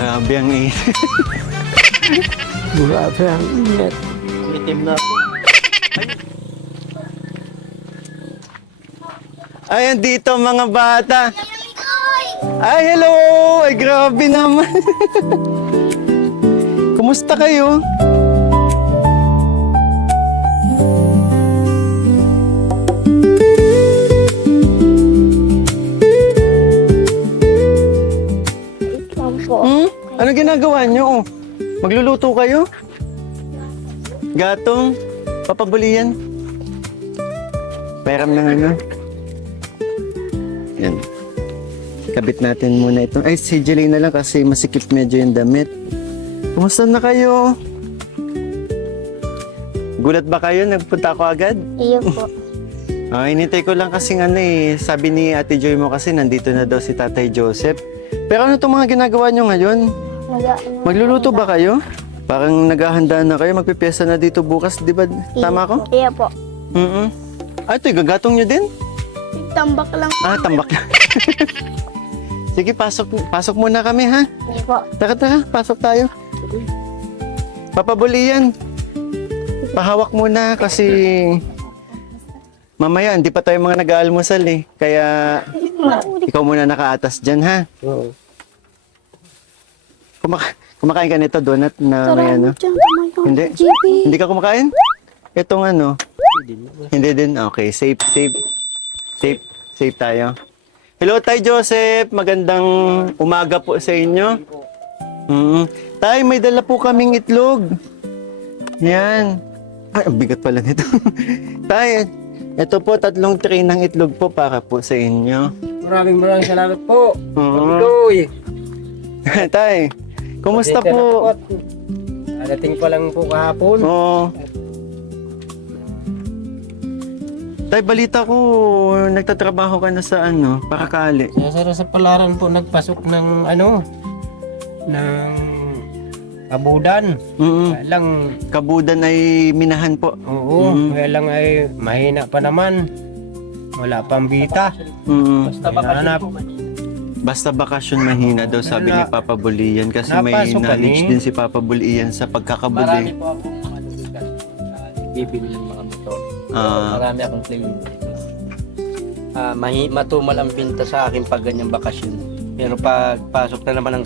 Grabe ang init. Grabe ang init. Itim na po. Ay, andito mga bata. Ay, hello! Ay, grabe naman. Kumusta kayo? Ano ginagawa nyo? Magluluto kayo? Gatong? Papabulian? Peram ng ano? Yan. Kabit natin muna ito. Ay, si Jelena lang kasi masikip medyo yung damit. Kumusta na kayo? Gulat ba kayo? Nagpunta ako agad? Iyo po. Inintay ko lang kasi ano eh. Sabi ni Ate Joy mo kasi nandito na daw si Tatay Joseph. Pero ano itong mga ginagawa nyo ngayon? Magluluto ba kayo? Parang naghahanda na kayo. Magpipiyesta na dito bukas, di ba? Tama ko? Iyo po. Ah, ito, gagatong nyo din? Tambak lang. Ah, tambak na. Sige, pasok muna kami, ha? Iyo po. Tara, pasok tayo. Papabulian. Pahawak muna kasi mamaya, hindi pa tayo mga nag-aalmusal eh. Kaya ikaw muna nakaatas dyan, ha? Oo. Kumakain ka nito, donut na may ano? Hindi? Hindi ka kumakain? Itong ano? Hindi din? Okay, safe tayo. Hello, Tay Joseph. Magandang umaga po sa inyo. Tay, may dala po kaming itlog. Yan. Ay, ang bigat pala nito. Tay, ito po, 3 tray ng itlog po para po sa inyo. Maraming salamat po. Oo. Tuloy. Tay, kumusta po? Dating pa lang po kahapon. Oo. Tay, balita ko, nagtatrabaho ka na sa ano, Parakali. Sa Palaran po nagpasok ng ng kabudan. Kaya lang, Kabudan ay minahan po. oo, kaya lang ay mahina pa naman. Wala pang bita. Hanap. Basta bakasyon mahina daw, sabi ni Papa Bulian. Kasi may Napasok knowledge kami. din si Papa Bulian sa pagkakabuli. po akong bibili ng mga motor. Ah, Marami akong claim. Matumal ang binta sa akin pag ganyang bakasyon. Pero pag pasok na naman ng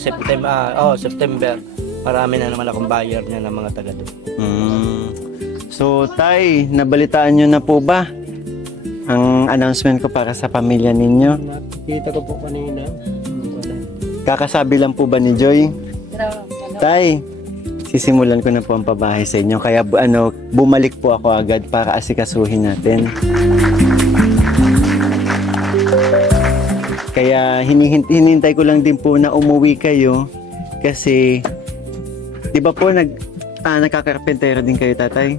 September, marami na naman akong buyer niya ng mga taga doon. So, Tay, nabalitaan nyo na po ba ang announcement ko para sa pamilya ninyo? Nakikita ko po kanina. Kakasabi lang po ba ni Joy? Tay, sisimulan ko na po ang pabahay sa inyo. Kaya bumalik po ako agad para asikasuhin natin. Kaya hinihintay ko lang din po na umuwi kayo. Kasi, di ba po nagkakarpentero din kayo, tatay?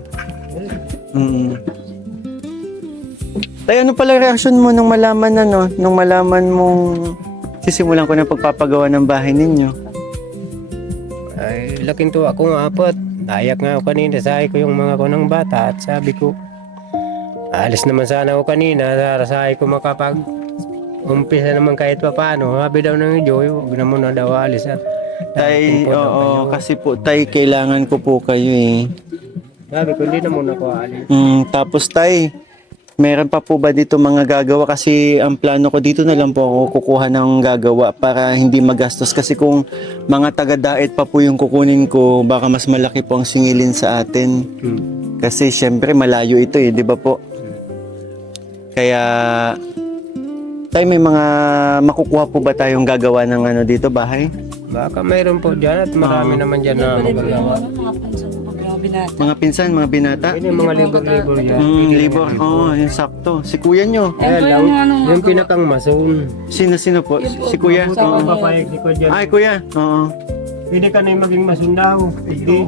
Tay, ano pala reaksyon mo nung malaman mong sisimulan ko na pagpapagawa ng bahay ninyo? Ay, laking tuwa ko nga po at nayak nga ako kanina. Sabi ko yung mga konang bata at sabi ko, alis naman sana ako kanina. Sabi ko umpisa naman kahit pa paano. Sabi daw ng Joy, huwag na muna daw alis at Tay, oo, kasi po, Tay, kailangan ko po kayo eh. sabi ko, hindi na muna ako alis. Tapos, Tay, meron pa po ba dito mga gagawa? Kasi ang plano ko dito na lang po ako kukuha ng gagawa para hindi magastos. Kasi kung mga taga-daet pa po yung kukunin ko, baka mas malaki po ang singilin sa atin. Kasi syempre malayo ito eh, di ba po? Kaya, Tay, may mga makukuha po ba tayong gagawa ng dito, bahay? Baka mayroon po dyan at marami naman dyan na magagawa. Mga pinsan, mga binata? Ini mga libor-libor yan. Libor, oo, yung sakto. Si kuya nyo? Kaya lang, yung pinakang mason. Sino po? Si kuya? Sa papayag ni ko dyan. Ay, kuya. Oo. Pwede ka na yung maging mason daw. Hindi.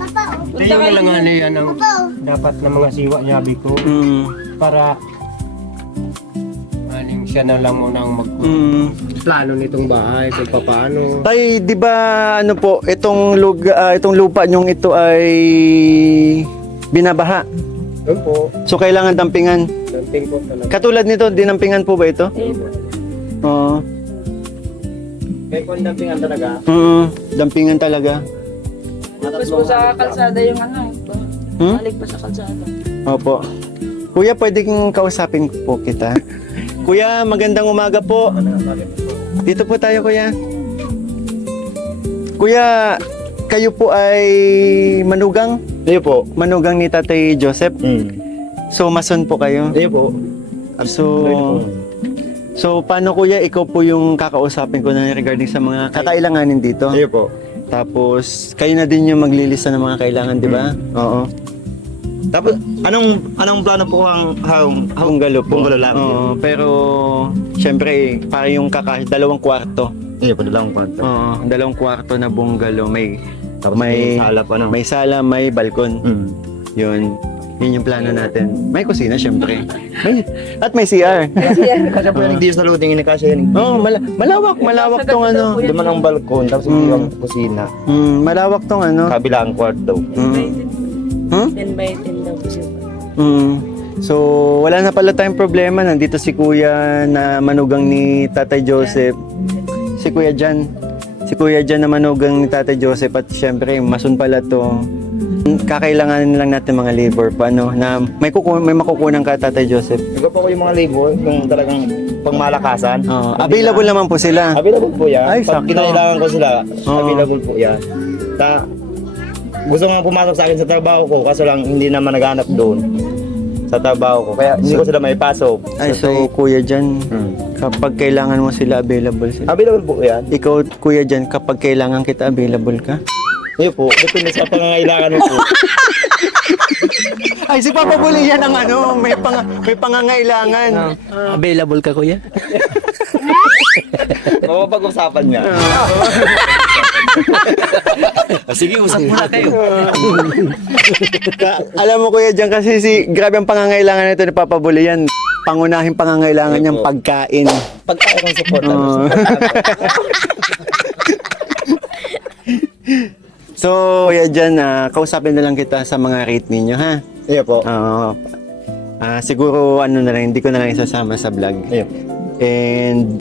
Yung na lang ano yan ang dapat na mga siwa yabi ko. Para aning siya na lang unang magplano nitong bahay kung paano. Tay, di ba itong lupa nyong ito ay binabaha? Doon po, So kailangan dampingan. damping po talaga. Katulad nito, dinampingan po ba ito? Oo. Kaya kung dampingan talaga. Dampingan talaga. Tapos po sa kalsada yung ano. Balik pa sa kalsada. Opo. Kuya, pwede kong kausapin po kita. Kuya, magandang umaga po. Dito po tayo, kuya. Kuya, kayo po ay manugang? Iyo po. Manugang ni Tatay Joseph? So, mason po kayo? Iyo po. So, paano kuya, ikaw po yung kakausapin ko na regarding sa mga kakailanganin dito? Iyo po. Tapos, kayo na din yung maglilista ng mga kailangan, di ba? Oo. Tapos, anong plano po Bungalo po. Bungalo lang. Oo, pero, syempre, para yung dalawang kwarto. Iyo po, dalawang kwarto. Oo, dalawang kwarto na bungalo. Tapos may sala pa, no? May sala, may balkon. Yun. Yun yung plano natin. May kusina, syempre. At may CR. Kasi po yung sa looting, kasi yan. Oo, malawak tong ano. Duman ang balkon, tapos yung kusina. Malawak tong ano. Kabilang kwarto. 10 by 10 daw po siya. So, wala na pala tayong problema. Nandito si Kuya na manugang ni Tatay Joseph. Si Kuya Jan. Si Kuya Jan na manugang ni Tatay Joseph. At syempre, masun pala to. Kakailanganin lang natin mga labor pa, no? Na may makukunan ka, Tatay Joseph. Ikaw po yung mga labor, yung talagang pangmalakasan. Available naman po sila. Available po yan. Ay, Pag sakto. kinailangan ko sila, Oo. available po yan. Gusto nga pumasok sa akin sa trabaho ko, kaso lang hindi naman naghanap doon sa trabaho ko. Kaya hindi ko sila may pasok. Ay, so Kuya Jan, kapag kailangan mo sila, available sila. Available po yan. Ikaw, Kuya Jan, kapag kailangan kita, available ka? Yun po, depende sa pangangailangan mo po. Ay, si Papa Buli yan ang ano, may pangangailangan. Available ka, kuya? Mapapag-usapan niya. Sige, usap muna kayo. Alam mo Kuya Jan, kasi grabe ang pangangailangan nito ni Papa Buli yan. Pangunahing pangangailangan niyang pagkain. Pagkain kong support. So, Kuya Jan, kausapin na lang kita sa mga rate ninyo, ha? Iya po. Siguro, ano na lang, hindi ko na lang isasama sa vlog. Iya. And,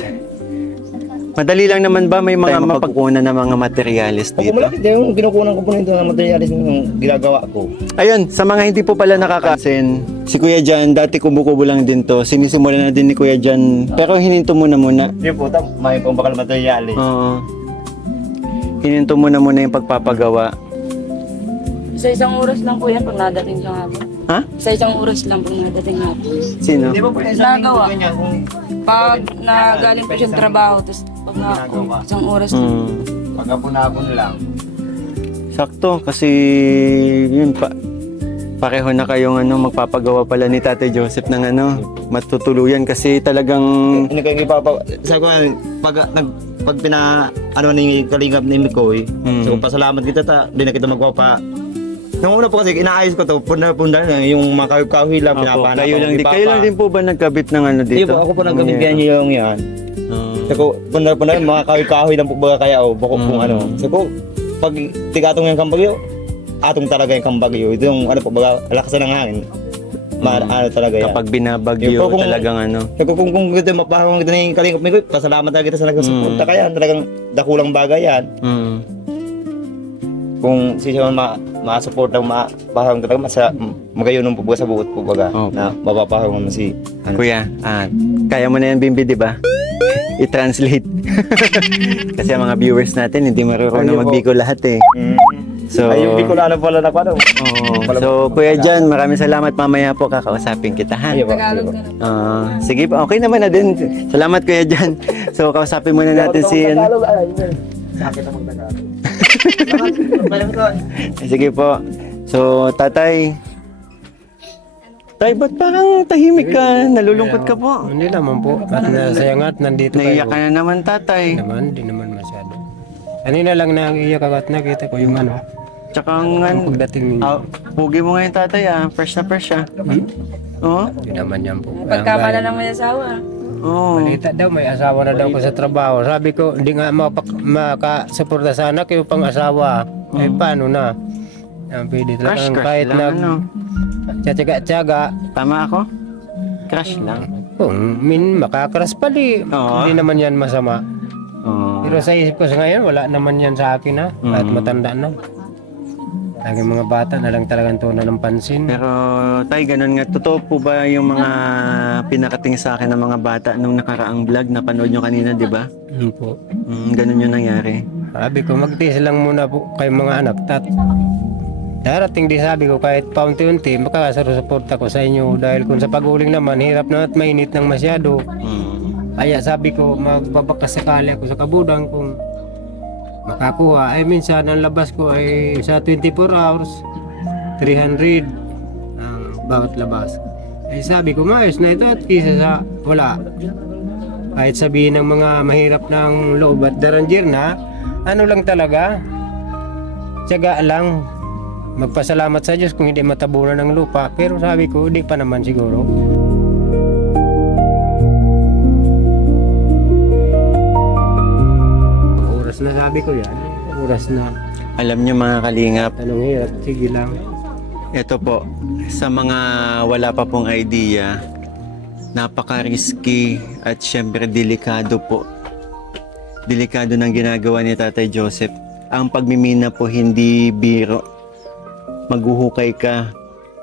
madali lang naman ba may mga mapagkunan na mga materyales Ako dito? malaki yung kinukunan ko po nito ng materialis yung ginagawa ko. Ayun, sa mga hindi po pala nakakasin, si Kuya Jan, dati kubo-kubo lang din to. Sinisimulan na din ni Kuya Jan, pero hininto muna. Iya po, may pang bakal materialis. Oo. Hininto muna yung pagpapagawa. Sa isang oras lang po yan pag nadating sa hapon. Ha? Sa isang oras lang pag nadating hapon. Sino? Di ba po yung Nagawa. ganyan? Pag nagaling po siya sa trabaho, tapos pag isang oras lang. Pagkapon-hapon lang. Sakto, kasi yun pareho na kayong magpapagawa pala ni Tatay Joseph ng matutuluyan kasi talagang Ano kayo sabi ko pag ni kalingap ni Mikoy, so pasalamat kita di na kita magpapa. Nung una po kasi inaayos ko to, punda na yung mga kahoy lang pinapana. kayo lang din po ba nagkabit ng dito? Iya po, ako po nagkabigyan niyo yung yan. So punda mga kahoy lang po baga kaya bako kung So pag tigatong yung kambagyo, atong talaga yung kambagyo. Ito yung po baga lakasan ng hangin. Talaga yan. Kapag binabagyo Yung po, talagang Kung ito mapahawang ito na yung kalingap ni Koy, pasalamat talaga kita sa nagsusuporta kaya talagang dakulang bagay yan. Kung siya ma-support ang mapahawang talaga, magayon ng pubaga sa buot pubaga na mapapahawang mo si Kuya, kaya mo na yan Bimbi, di ba? I-translate. Kasi ang mga viewers natin hindi marunong magbiko lahat eh. So, ay, yung Bicolano pala na paano. So, Kuya Jan, maraming salamat. Mamaya po kakausapin kita, ha? Tagalog ka na. Sige po, okay naman na din. Salamat, Kuya Jan. So, kausapin muna natin si... Sige po. So, Tatay. Tay, ba't parang tahimik ka? Nalulungkot ka po. Hindi naman po. At nasayangat, nandito Naiyak kayo. ka na naman, Tatay. Hindi naman masyado. Kanina lang naiyak ako at nakita ko yung Tsaka ang pagdating ninyo. pugi mo ngayon, Tatay, fresh na fresh, Oo? Hindi naman yan po. Pagkama na ng may asawa. Oo. Balita daw, may asawa na daw ko sa trabaho. Sabi ko, hindi nga makasuporta sa anak yung pang-asawa. Eh, paano na? Pwede talagang Crush kahit lang, tiyatsaga-tsaga. Tama ako? Crush lang. Kung makakaraspali, Oo. hindi naman yan masama. Oo. Pero sa isip ko sa ngayon, wala naman yan sa akin ha. Kahit matanda na. Lagi mga bata na lang talagang tunan ng pansin. Pero tay, ganun nga. Totoo po ba yung mga pinakating sa akin ng mga bata nung nakaraang vlog na panood nyo kanina, di ba? Yun po. Ganun yung nangyari. Sabi ko, magtiis lang muna po kayo mga anak. Darating din sabi ko, kahit paunti-unti, makakasuporta ko sa inyo. Dahil kung sa pag-uling naman, hirap na at mainit ng masyado. Kaya sabi ko, magbabakas sakali ako sa kabudang kung makakuha. Ay minsan, ang labas ko ay sa 24 hours, 300 ang bawat labas. Ay sabi ko, maayos na ito at kisa sa wala. Kahit sabihin ng mga mahirap ng loob at daranjir na, ano lang talaga, tiyaga lang. Magpasalamat sa Diyos kung hindi matabunan ng lupa. Pero sabi ko, hindi pa naman siguro. Oras na sabi ko yan. Oras na. Alam nyo mga kalingap, Anong hirap? Sige lang. ito po, sa mga wala pa pong idea, napaka-risky at syempre delikado po. Delikado ng ginagawa ni Tatay Joseph. Ang pagmimina po hindi biro. Maghuhukay ka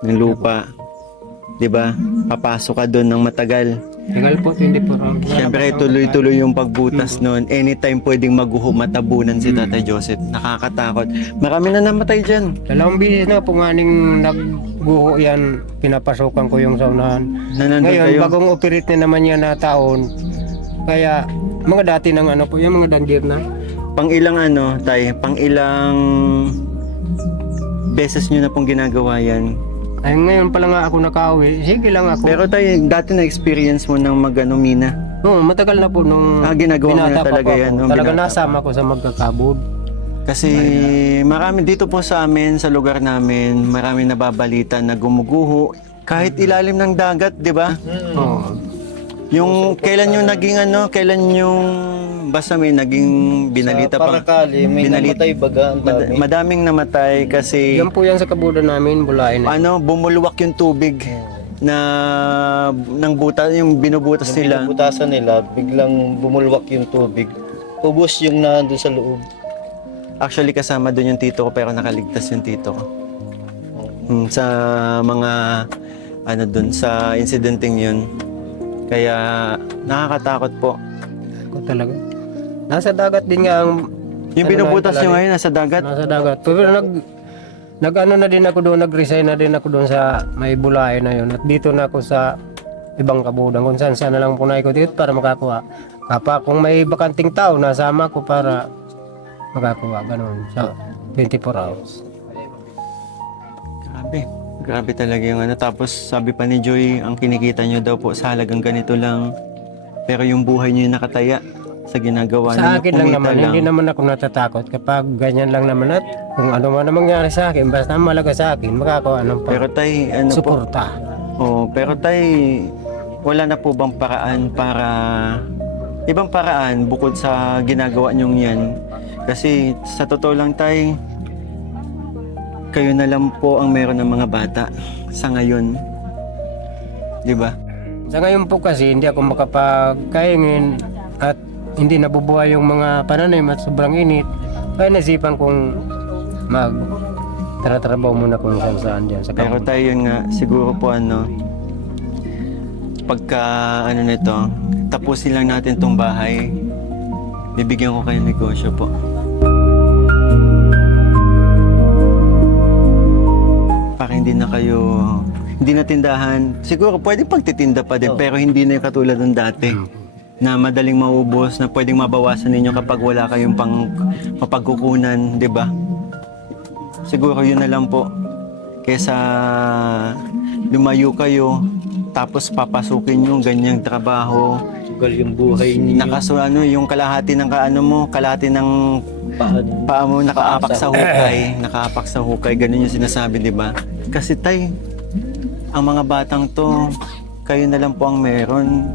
ng lupa. 'Di ba? Papasok ka doon ng matagal. Tagal po, 24 hours. Siyempre, tuloy-tuloy yung pagbutas noon. Anytime pwedeng matabunan si Tatay Joseph. Nakakatakot. Marami na namatay dyan. Dalawang bisis na po nganing nagguho yan, pinapasukan ko yung saunahan. Nanandun Ngayon, kayo. bagong operate na naman yan na taon. Kaya, mga dati ng ano po, yung mga dandir na. Pang ilang pang ilang beses nyo na pong ginagawa yan. Ay, ngayon pala nga ako nakauwi. Sige lang ako. Pero tayo, dati na-experience mo ng mina. Oo, matagal na po nung Ginagawa mo binata na pa talaga po ako. yan. Nung Talaga binata nasama ko sa magkakabod. Kasi marami dito po sa amin, sa lugar namin, marami nababalita na gumuguho. Kahit ilalim ng dagat, di ba? Oo. Yung kailan yung naging kailan yung basta may naging binalita pa. Parakali, may namatay baga. Ang dami. Madaming namatay kasi Yan po yan sa kabudan namin, bulain na. bumulwak yung tubig na ng butas, yung binubutas nila. Butasan nila, biglang bumulwak yung tubig. Ubos yung nandun sa loob. Actually kasama doon yung tito ko pero nakaligtas yung tito ko. Sa mga doon sa incidenting yun. Kaya nakakatakot po. Ako talaga. Nasa dagat din nga ang... Yung binubutas nyo ngayon nasa dagat. Nasa dagat. Pero nag-ano na din ako doon, nag-resign na din ako doon sa may bulay na yun. At dito na ako sa ibang kabudan kung saan na lang po naikot dito para makakuha. Kapag kung may bakanting tao, nasama ko para makakuha. Ganun. Sa 24 hours. Grabe. Grabe talaga yung Tapos sabi pa ni Joy, ang kinikita nyo daw po sa halagang ganito lang. Pero yung buhay nyo yung nakataya sa ginagawa Sa ninyo. akin lang kumita naman, hindi naman ako natatakot. Kapag ganyan lang naman at kung ano man ang mangyari sa akin, basta malaga sa akin, makakuha ng Pero tay, suporta. pero tay, wala na po bang paraan para ibang paraan bukod sa ginagawa nyong yan? Kasi sa totoo lang tay, kayo na lang po ang meron ng mga bata sa ngayon. 'Di ba? Sa ngayon po kasi hindi ako makapagkaingin at hindi nabubuhay yung mga pananim at sobrang init. Kaya nasipan kong mag-tratrabaho muna kung saan dyan sa Pero kampo. tayo yun nga, siguro po pagka nito, tapusin lang natin tong bahay. Bibigyan ko kayo ng negosyo po. Para hindi na tindahan. Siguro pwede pagtitinda pa din, pero hindi na yung katulad ng dati. Na madaling maubos, na pwedeng mabawasan ninyo kapag wala kayong mapagkukunan, di ba? Siguro yun na lang po. Kesa lumayo kayo, tapos papasukin yung ganyang trabaho. Sugal yung buhay niyo. Yung kalahati ng kalahati ng paa mo nakaapak sa hukay, nakaapak sa hukay, ganun yung sinasabi, di ba? Kasi tay, ang mga batang to, kayo na lang po ang meron.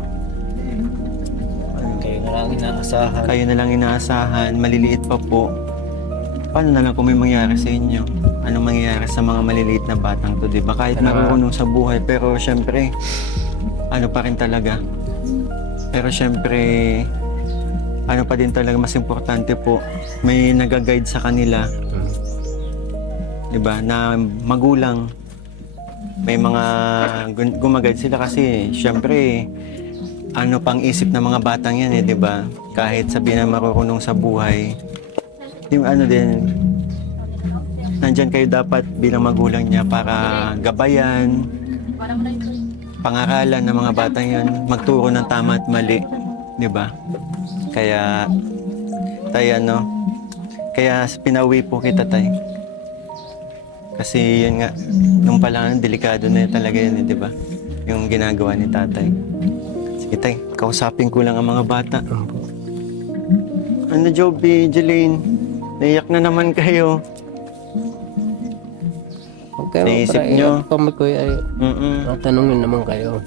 Kayo na lang inaasahan. Kayo na lang inaasahan, maliliit pa po. Paano na lang kung may mangyari sa inyo? Anong mangyayari sa mga maliliit na batang to, di ba? Kahit marunong sa buhay, pero syempre, ano pa rin talaga. Pero syempre, ano pa din talaga mas importante po, may nag-guide sa kanila. 'Di ba? Na magulang. May mga gumaguide sila kasi syempre ano pang isip ng mga batang yan 'di ba? Kahit sabihin na marunong sa buhay, yung ano din, nandyan kayo dapat bilang magulang niya para gabayan, pangaralan ng mga batang yan, magturo ng tama at mali, 'di ba? Kaya tayo kaya pinauwi po kita tay. Kasi yun nga, nung pala delikado na talaga yun, 'di ba? Yung ginagawa ni tatay. Sige tay, kausapin ko lang ang mga bata. Ano Joby, Jeline? Naiyak na naman kayo. Okay, Naisip nyo? Kami ko ay tatanungin naman kayo.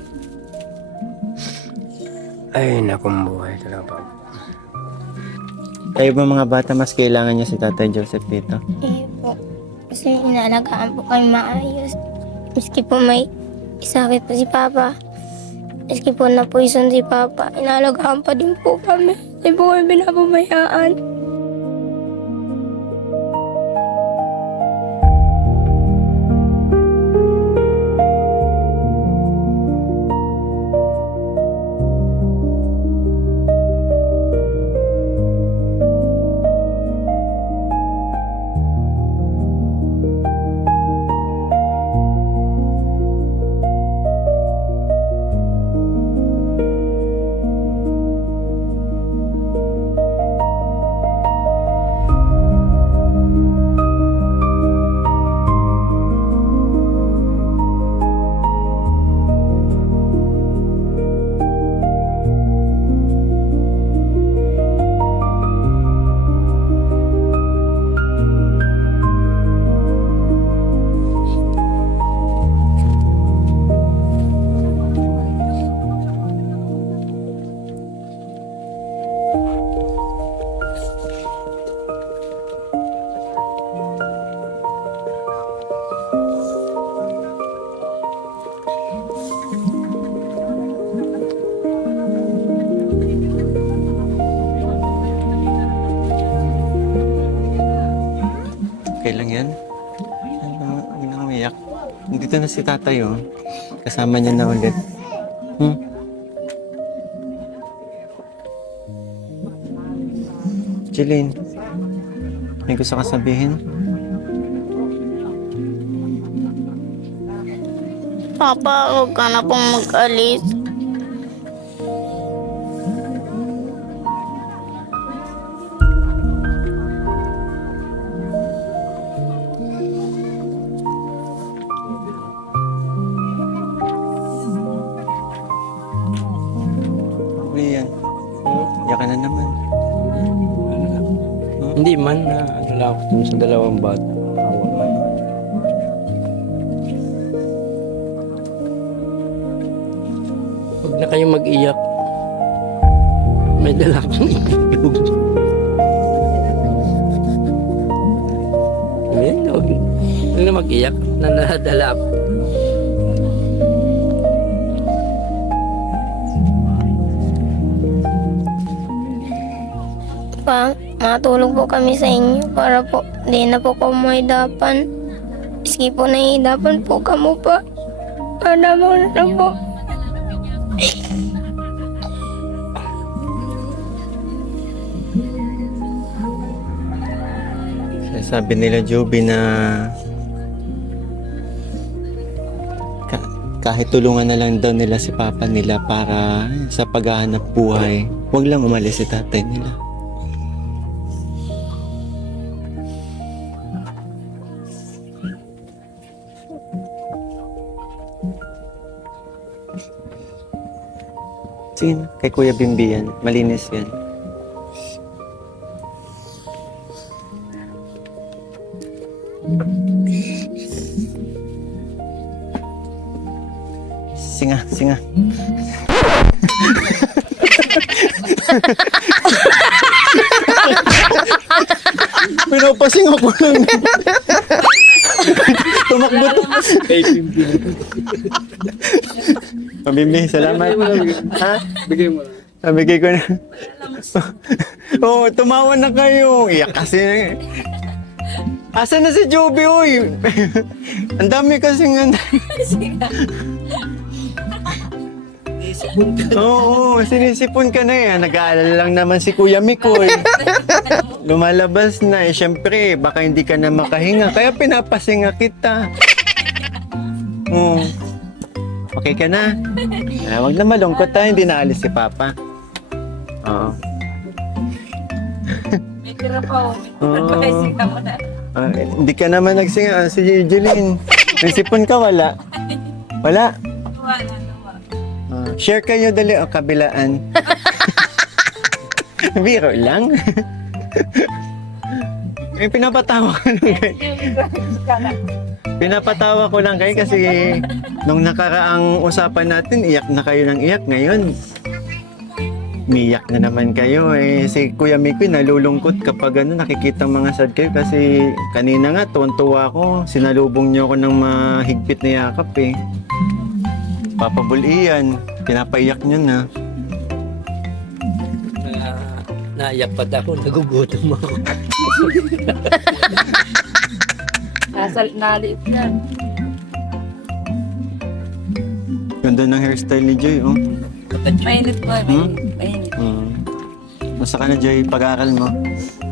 Ay, nakong buhay talaga. Kayo ba mga bata mas kailangan niya si Tatay Joseph dito? Eh po, kasi inaalagaan po kami maayos. Miski po may sakit po si Papa. Miski po na poison si Papa, inaalagaan pa din po kami. Hindi po kami pinapabayaan. Okay lang yan? Huwag na umiyak. Nandito na si tatay oh. Kasama niya na ulit. Jeline, may gusto ka sabihin? Papa, huwag ka na pong mag-alis. Uy, yan. Iyak ka na naman. Hindi man na ano lang ako dun sa dalawang bata. Awa man. Huwag na kayong mag-iyak. May dala akong itlog. Huwag na mag-iyak. Nanadala ako. Pa, matulog po kami sa inyo para po di na po ko mahidapan. Miski po nahihidapan po kamo pa. Para mo na po. Sabi nila Joby na kahit tulungan na lang daw nila si papa nila para sa paghahanap buhay, huwag lang umalis si tatay nila. Sige na, kay Kuya Bimbi yan. Malinis yan. Singa, singa. Pinapasing ako lang. Tumakbo to. Pabimbi, salamat. Ha? Bigay mo lang. Bigay ko na. Oo, tumawa na kayo. Iyak kasi. Asa na si Joby, oy? Ang dami kasing Oo, sinisipon ka na yan. Nag-aalala lang naman si Kuya Mikoy. Lumalabas na eh. Siyempre, baka hindi ka na makahinga. Kaya pinapasinga kita. Oo. Okay ka na? Huwag na malungkot tayo. Hindi naalis si Papa. Oo. May tira pa, Oo. Advising ka mo na. Hindi ka naman nagsinga. Si Jeline. May sipon ka, wala? Wala? Wala. Share kayo dali o kabilaan. Biro lang. Pinapatawa ko lang kayo. Pinapatawa ko lang kayo kasi nung nakaraang usapan natin, iyak na kayo ng iyak. Ngayon, umiyak na naman kayo. Si Kuya Mikoy nalulungkot kapag nakikita mga sad kayo kasi kanina nga tuwan-tuwa ako. Sinalubong niyo ako ng mahigpit na yakap eh. Papabulian, pinapaiyak niyo na. Naiyak pa ako, nagugutom ako. Naliit yan. Ganda ng hairstyle ni Joy, oh. Mainit po, mainit. Masa ka na, Joy, pag-aaral mo?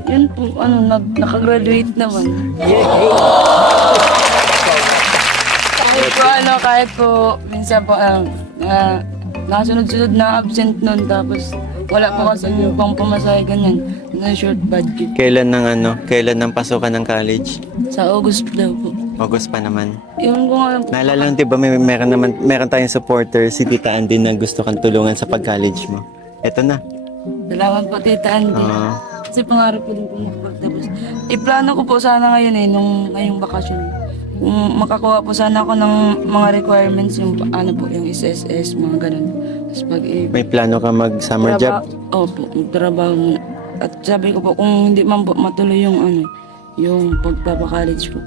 Yun po, nakagraduate naman. Kahit po, minsan po, nasunod-sunod na absent nun, tapos wala po kasi yung pang pamasahe ganyan, na short budget. Kailan ng pasukan ng college? Sa August daw po. August pa naman. Yung kung alam po, Naalala lang, di ba, meron tayong supporter, si Tita Andy na gusto kang tulungan sa pag-college mo. Eto na. salamat po Tita Andy. Kasi pangarap ko din po makapagtapos. Iplano ko po sana ngayon ngayong bakasyon. Kung makakuha po sana ako ng mga requirements, yung yung SSS, mga ganun. Tapos pag May plano ka mag-summer job? Opo, magtrabaho muna. At sabi ko po, kung hindi man po matuloy yung pagpapakacollege ko,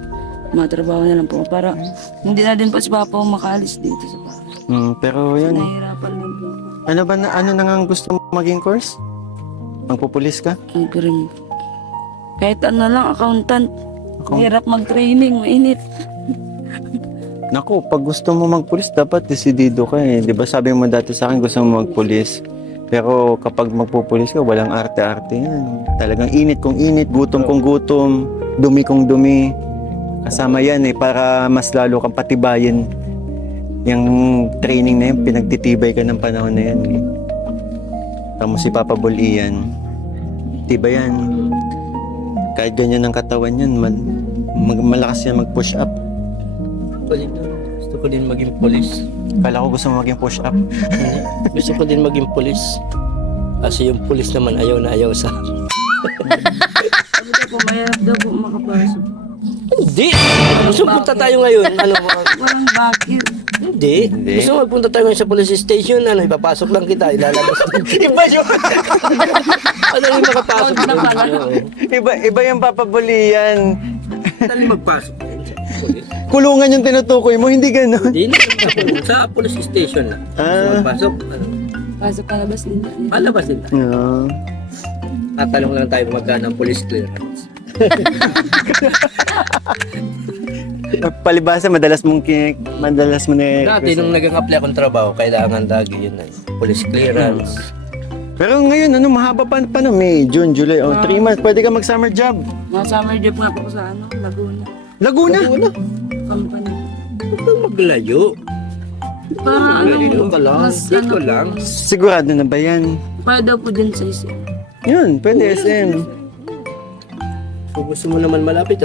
matrabaho na lang po. Para hindi na din po si Papa makalis dito sa bahay. Pero yun. Nahihirapan din po. Ano na nga ang gusto mo maging course? Magpupulis ka? Ang grim. Kahit ano lang, accountant. Hirap mag-training, mainit. Naku, pag gusto mo magpulis, dapat desidido ka eh. Di ba sabi mo dati sa akin gusto mo magpulis? Pero kapag magpupulis ka, walang arte-arte yan. Talagang init kung init, gutom kung gutom, dumi kung dumi. Kasama yan eh, para mas lalo kang patibayin. Yung training na yan, pinagtitibay ka ng panahon na yan eh. Tamo si Papa Bulian. Tibay yan. Kahit ganyan ang katawan yan, malakas yan mag-push up. Gusto ko din maging polis. Kala ko gusto mo maging push up. Gusto ko din maging polis. Kasi yung polis naman ayaw na ayaw sa... Sabi daw po, mahirap daw po makapasok. Hindi! Gusto punta tayo ngayon. Walang bakit. Hindi. Gusto magpunta tayo ngayon sa police station. Ipapasok lang kita. Ilalabas lang. Iba yun! Ano yung makapasok Na pala. Iba yung Papa Bulian. Ano magpasok? Kulungan yung tinutukoy mo, hindi gano'n. Hindi na. Sa police station na. Gusto magpasok. Pasok palabas din. Palabas din tayo. Tatalong lang tayo magkano ng police clearance. Palibasa, madalas mo na Dati nung nag-apply akong trabaho, kailangan lagi yun na police clearance. Pero ngayon, mahaba pa na May, June, July, 3 months, pwede ka mag-summer job. Mga summer job nga po sa Laguna. Laguna? Company. Huwag kang maglayo. Para Dito ka lang. Dito lang. Sigurado na ba yan? Para daw po din sa isa. Yun, pwede SM. Kung gusto mo naman malapit,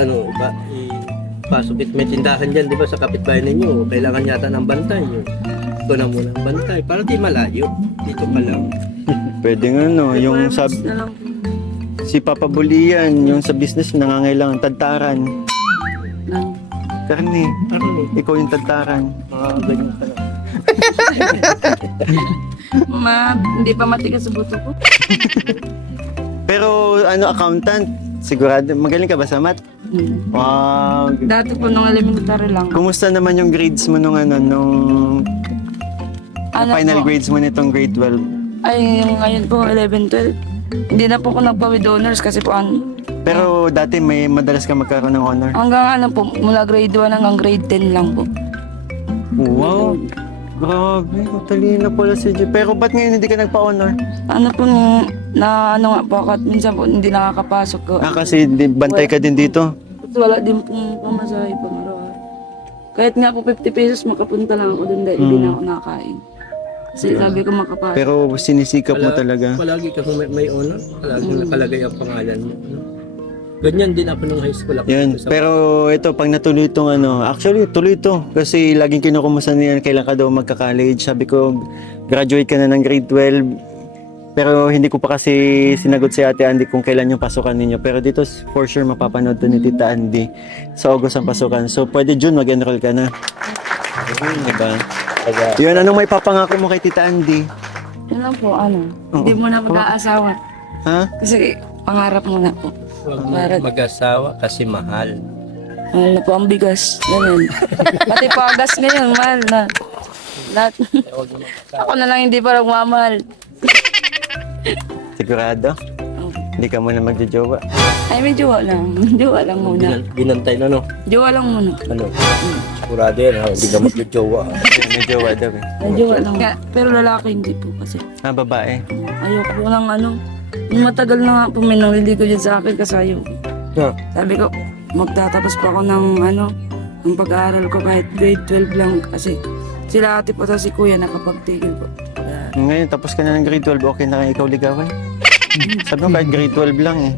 pasok it, may tindahan dyan, di ba, sa kapitbahay ninyo, kailangan yata ng bantay. Ito na muna ang bantay, para di malayo. Dito ka lang. Pwede nga yung Na lang po. si Papa Bulian, yung sa business nangangailangan tadtaran. Lang. Karni, ikaw yung tadtaran. Mga ganyan ka lang. Hindi pa matigas sa buto ko. Pero accountant, sigurado, magaling ka ba sa math? Wow. Dati po nung elementary lang. Kumusta naman yung grades mo nung Yung Ano final po? grades mo nitong grade 12. Ay, yung ngayon po, 11-12. Hindi na po ako nagpa-with honors kasi po Pero dati may madalas ka magkaroon ng honor. hanggang ano po, mula grade 1 hanggang grade 10 lang po. Wow! Grabe, talino pala si Joy. Pero ba't ngayon hindi ka nagpa-honor? Ano po, nung na ano nga po ako at minsan po hindi nakakapasok ko. Kasi bantay ka din dito. Wala din pong pamasahe pang araw-araw. Kahit nga po 50 pesos makapunta lang ako doon dahil hindi na ako nakakain. Kasi sabi ko makapasok. Pero sinisikap mo talaga. Palagi ka kung may honor, palagi nakalagay ang pangalan mo. No? Ganyan din ako nung high school ako. Yan. Pero ito, pag natuloy itong actually tuloy ito. Kasi laging kinukumusta niya kailan ka daw magka-college. Sabi ko, graduate ka na ng grade 12. Pero hindi ko pa kasi sinagot si Ate Andy kung kailan yung pasukan ninyo. Pero dito, for sure, mapapanood to ni Tita Andy. Sa August ang pasukan. So, pwede June, mag-enroll ka na. Diba? Yun, anong may papangako mo kay Tita Andy? Yun lang po, hindi mo na mag-aasawa. Ha? Kasi pangarap mo na po. Huwag Para- mag-asawa kasi mahal. Mahal na po ang bigas. Ganun. Pati pagas ngayon, mahal na. Lahat. Ako na lang hindi pa nagmamahal. Sigurado? Hindi ka muna magjojowa. Ay, may jowa lang. Jowa lang muna. Binantay na no? Jowa lang muna. Ano? Sigurado yan, ha? Hindi ka magjojowa. May jowa daw eh. May jowa lang. Pero lalaki hindi po kasi. Babae. Ayoko po ng Nung matagal na nga po may nangliligaw dyan sa akin kasi ayaw. Yeah. Sabi ko, magtatapos pa ako ng ng pag-aaral ko kahit grade 12 lang kasi sila ate po sa si kuya nakapagtigil po. Kaya, Ngayon, tapos ka na ng grade 12, okay na kayo ikaw ligawan? Sabi mo kahit grade 12 lang eh.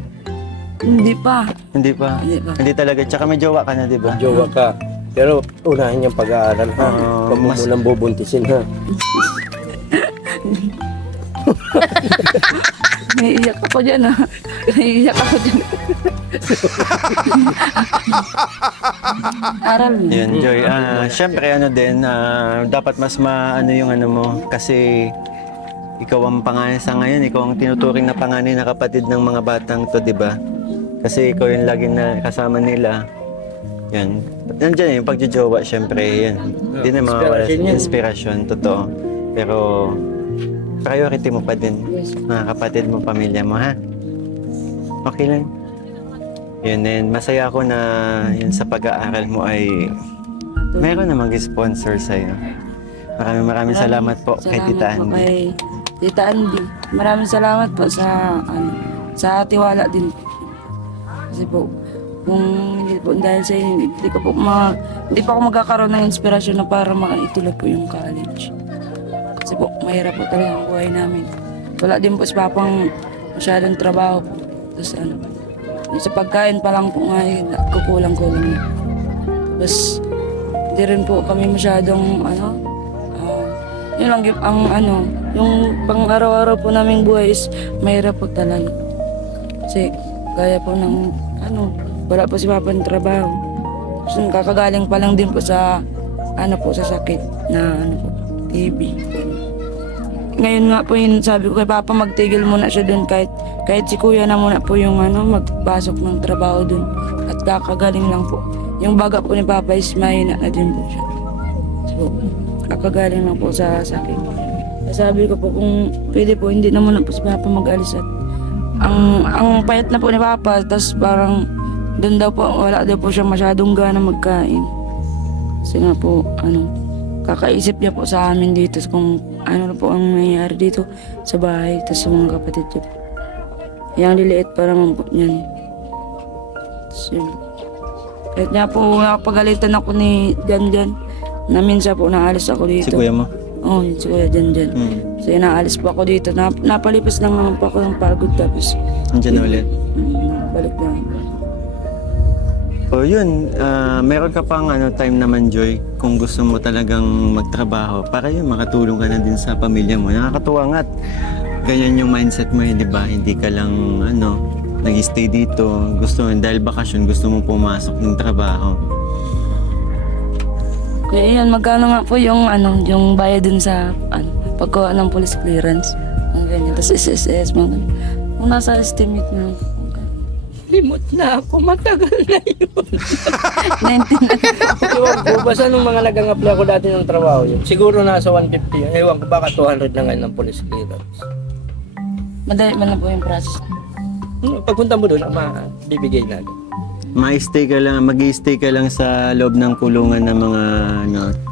hindi pa. Hindi pa. Hindi pa. Hindi talaga. Tsaka may jowa ka na, di ba? Jowa ka. Pero unahin yung pag-aaral ha. Huwag mo mas- munang bubuntisin ha. Naiiyak ako dyan Naiiyak ako dyan. Aral mo. Yan, Joy. Siyempre, din, dapat mas maano yung mo. Kasi ikaw ang panganay sa ngayon. Ikaw ang tinuturing na panganay na kapatid ng mga batang to, di ba? Kasi ikaw yung laging na kasama nila. Yan. Nandiyan yung pagjojowa, siyempre. Yan. Hindi na mawawala. Inspiration yan. Inspirasyon, totoo. Pero priority mo pa din. Yes. Mga kapatid mo, pamilya mo, ha? Okay lang. Yun, and masaya ako na yun sa pag-aaral mo ay meron na mag-sponsor sa'yo. Maraming salamat po kay Tita po Andy. kay Tita Andy. Maraming salamat po sa tiwala din po. Kasi po, kung hindi po dahil sa inyo, hindi pa ako magkakaroon ng inspirasyon na para makaituloy po yung college. Kasi po, mahirap po talaga ang buhay namin. Wala din po si Papang masyadong trabaho po. Tapos yung sa pagkain pa lang po nga, kukulang-kulang na. Tapos, hindi rin po kami masyadong, yun lang yung pang araw-araw po naming buhay is mahirap po talaga. Kasi, gaya po ng, wala po si Papa ng trabaho. Tapos, kakagaling pa lang din po sa, sa sakit na, TB. Ngayon nga po yun, sabi ko kay Papa, magtigil muna siya dun kahit si Kuya na muna po yung magpasok ng trabaho dun. At kakagaling lang po. Yung baga po ni Papa is mahina na din po siya. So, kakagaling lang po sa sakit. Kaya sabi ko po, kung pwede po, hindi na muna po si Papa mag-alis at ang payat na po ni Papa, tapos parang dun daw po, wala daw po siya masyadong gana magkain. Kasi nga po, kakaisip niya po sa amin dito kung ano na po ang nangyayari dito sa bahay, tapos sa mga kapatid niya po. Yang liliit pa naman po niyan. So, kahit nga po nakapagalitan ako ni Janjan, na minsan po naalis ako dito. Si kuya mo? Oo, si Kuya Janjan. So naalis po ako dito, napalipas lang naman po ako ng pagod tapos Nandiyan na ulit. balik lang. O yun, meron ka pang time naman, Joy, kung gusto mo talagang magtrabaho para yun, makatulong ka na din sa pamilya mo. Nakakatuwa nga at ganyan yung mindset mo, di ba? Hindi ka lang, nag-stay dito. Dahil bakasyon, gusto mo pumasok ng trabaho. Kaya yan, magkano nga po yung yung bayad dun sa pagkuha ng police clearance. Ang ganyan. Tapos SSS, mga nasa estimate na. Limot na ako, matagal na yun. 19 na. Ewan ko, basta nung mga nag-apply ako dati ng trabaho yun, siguro nasa 150 yun. Ewan ko, baka 200 na ngayon ng police clearance. Madali man na po yung process. Pagpunta mo doon, bibigay na. Ma-stay ka lang, mag-stay ka lang sa loob ng kulungan ng mga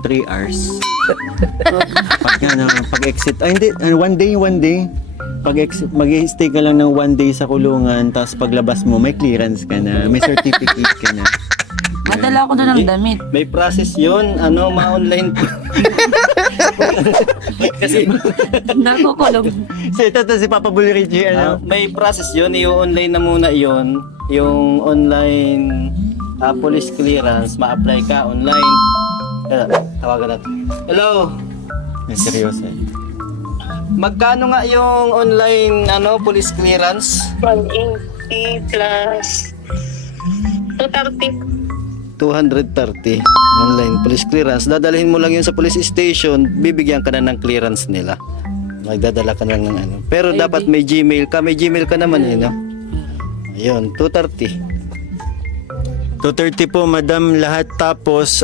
3 hours. Pag exit, hindi, one day. Pag exit, mag-stay ka lang ng 1 day sa kulungan, tapos paglabas mo, may clearance ka na, may certificate ka na. Madala ako doon ng damit. May process yun, ma-online po. Kasi Nakukulong. So ito si Papa Bully Richie, may process yun, i-online na muna yun. Yung online police clearance, ma-apply ka online. Tawagan natin. Hello, seryoso eh. magkano nga yung online police clearance? 180 plus 230. 230 online police clearance. Dadalhin mo lang yun sa police station, bibigyan ka na ng clearance nila. Magdadala ka lang ng Pero dapat may Gmail ka. May Gmail ka naman no? Ayun, 230. 230 po, madam, lahat. Tapos,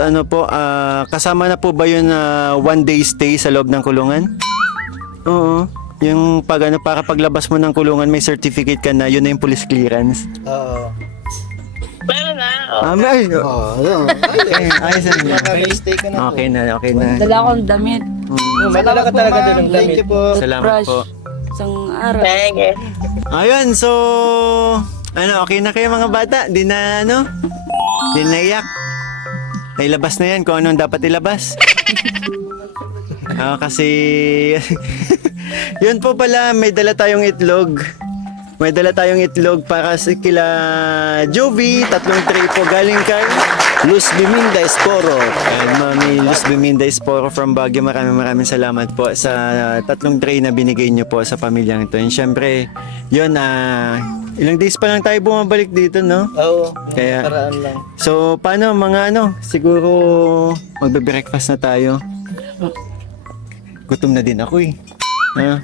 kasama na po ba yun 1 day stay sa loob ng kulungan? Oo. Yung para paglabas mo ng kulungan, may certificate ka na, yun na yung police clearance. Oo. Meron na. Ay, ayos na. Maka-stay ka na po. Okay na. Dala ako ng damit. Madala ka talaga doon ng Thank damit. you po. Salamat Brush. po. Isang araw. Sige. Ayun, so, okay na kayo mga bata? Di na, Di naiyak? Nailabas na yan kung anong dapat ilabas. Kasi, yun po pala, may dala tayong itlog. May dala tayong itlog para sa kila Jovi, 3 tray po galing kay Luz Biminda Esporo. and Mami Luz Biminda Esporo from Baguio. Maraming salamat po sa 3 tray na binigay niyo po sa pamilyang ito. And syempre, yun, ilang days pa lang tayo bumabalik dito, no? Oo, Kaya- paraan lang. So, paano mga siguro magbe-breakfast na tayo. Gutom na din ako eh. Ha?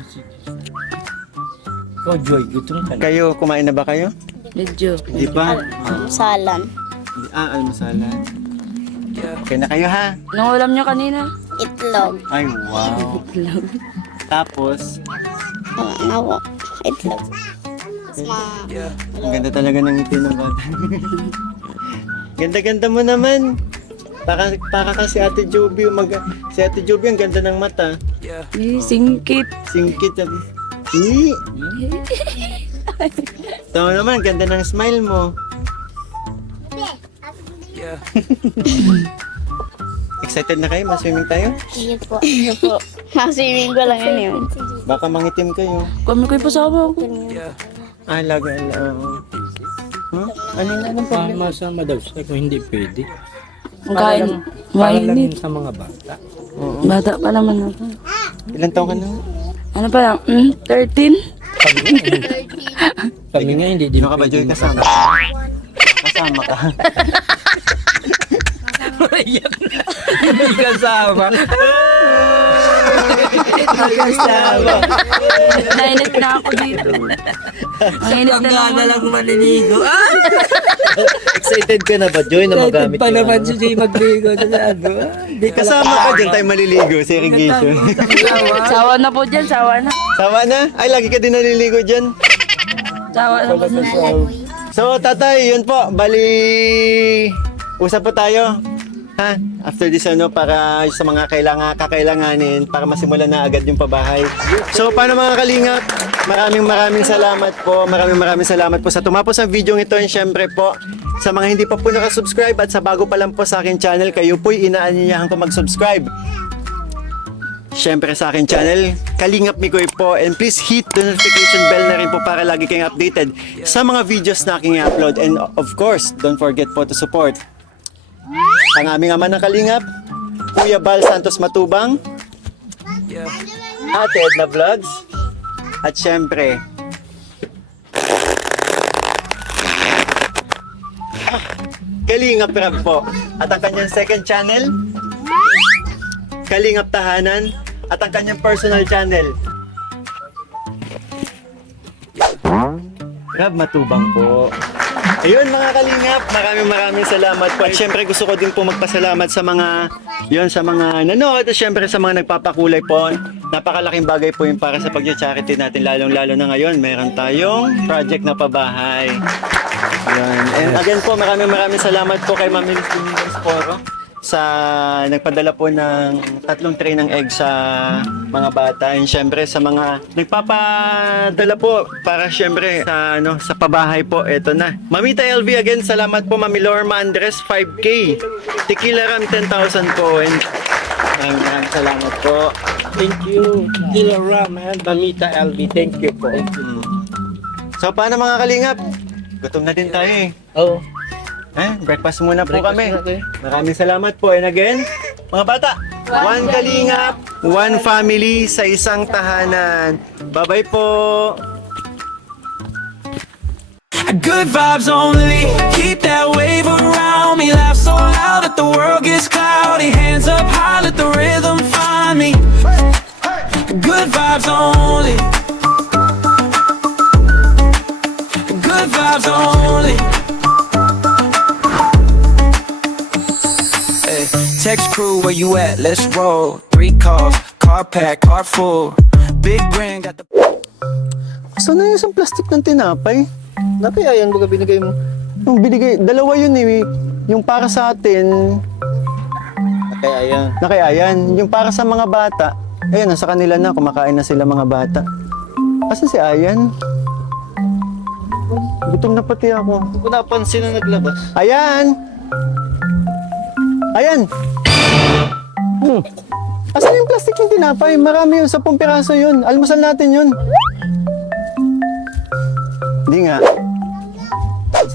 Oh, Joy, gutom ka na. Kayo, kumain na ba kayo? Medyo. Di ba? Salan. Almusalan. Okay na kayo ha? Anong ulam nyo kanina? Itlog. Ay, wow. Tapos, Ano? Itlog. ang ganda talaga ng ngiti ng bata. Ganda-ganda mo naman. Para kasi Ate Joby, si Ate Joby ang ganda ng mata. Singkit. Singkit. Tama naman, ang ganda ng smile mo. Excited na kayo? Maswimming tayo? Sige po. Sige po. Maswimming ko lang yun. Baka mangitim kayo. Kami ko'y pasama ako. Laga. Huh? Ano na lang po? Masama daw siya kung hindi pwede. Ang kain. Para lang Mainit. yun sa mga bata. Bata pa naman ako. Ilan taon ka na? Ano pa lang? 13? Kami nga hindi din Sino ka ba, Joy? Kasama? Kasama ka? Hindi kasama. Nainit na ako dito. Nainit na naman. maliligo. Excited ka na ba, Joy, na magamit Pa yung naman si Jay magligo sa ano. Kasama ka dyan tayo maliligo sa irrigation. Sawa na po dyan, sawa na. Sawa na? Ay, lagi ka din naliligo dyan. Sawa na po. So, tatay, yun po. Bali, usap po tayo. Ha? After this, para sa mga kakailanganin, para masimulan na agad yung pabahay. So, paano mga kalingap? Maraming salamat po. Maraming salamat po sa tumapos sa video ito. And syempre po, sa mga hindi pa po nakasubscribe at sa bago pa lang po sa akin channel, kayo po'y inaanyayahan ko mag-subscribe. Syempre sa akin channel, Kalingap Mikoy po, and please hit the notification bell na rin po para lagi kayong updated sa mga videos na aking i-upload. And of course, don't forget po to support ang aming ama ng Kalingap, Kuya Bal Santos Matubang, Ate Edna Vlogs, at syempre, Kalingap Rab po, at ang kanyang second channel, Kalingap Tahanan, at ang kanyang personal channel, Rab Matubang po. Ayun mga kalingap, maraming salamat po. At syempre gusto ko din po magpasalamat sa mga sa mga nanood at syempre sa mga nagpapakulay po. Napakalaking bagay po yun para sa pag-charity natin, lalong-lalo na ngayon. Meron tayong project na pabahay. Yun. And again po, maraming salamat po kay Ma'am Milis Dominguez Poro sa nagpadala po ng 3 tray ng egg sa mga bata. And syempre sa mga nagpapadala po para syempre sa pabahay po, eto na. Mamita LV again, salamat po. Mami Lorma Andres 5K. Tequila Ram 10,000 po. And maraming salamat po. Thank you. Killer Ram and Mamita LB. Thank you po. So paano mga kalingap? Gutom na din tayo eh. Oh. Breakfast muna po Breakfast kami. muna tayo. Maraming salamat po. And again, mga bata, one kalingap, one family sa isang tahanan. Bye-bye po. Good vibes only, keep that wave around me. Laugh so loud that the world gets cloudy. Hands up high, let the rhythm find me. Good vibes only. Good vibes only. Hey, text crew, where you at? Let's roll. 3 calls, car pack, car full. Big ring, got the... Saan na yung isang plastic ng tinapay? Napayayan mo ka binigay mo? Yung binigay, dalawa yun eh. Yung para sa atin, Napayayan. nakayayan. Yung para sa mga bata, ayun, nasa kanila na, kumakain na sila mga bata. Asa si Ayan? Gutom na pati ako. Hindi ko napansin na naglabas. Ayan! Ayan! Asan yung plastic ng tinapay? Marami yun, 10 piraso yun. Almusal natin yun. Hindi nga.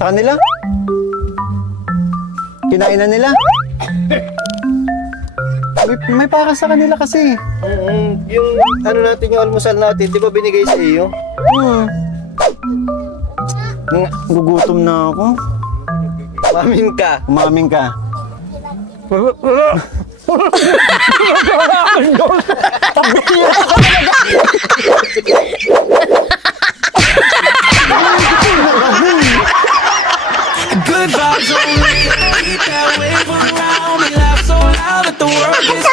Sa kanila? Kinain na nila? May para sa kanila kasi. Yung ano natin, yung almusal natin, di ba binigay sa iyo? Gugutom na ako. Mamin ka. Umamin ka. Good vibes only, keep that wave around me. Laugh so loud that the world gets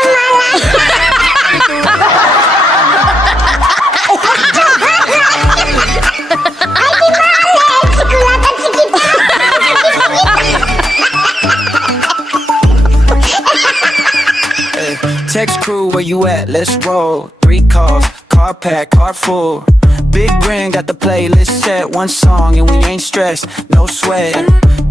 Hey, text crew, where you at? Let's roll. 3 calls, car pack, car full. Big ring, got the playlist set. One song and we ain't stressed, no sweat.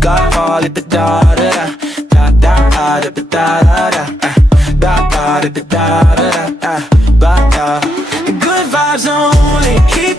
Got all at the da da da da da da da da da da da da da da da da da. Good vibes only, keep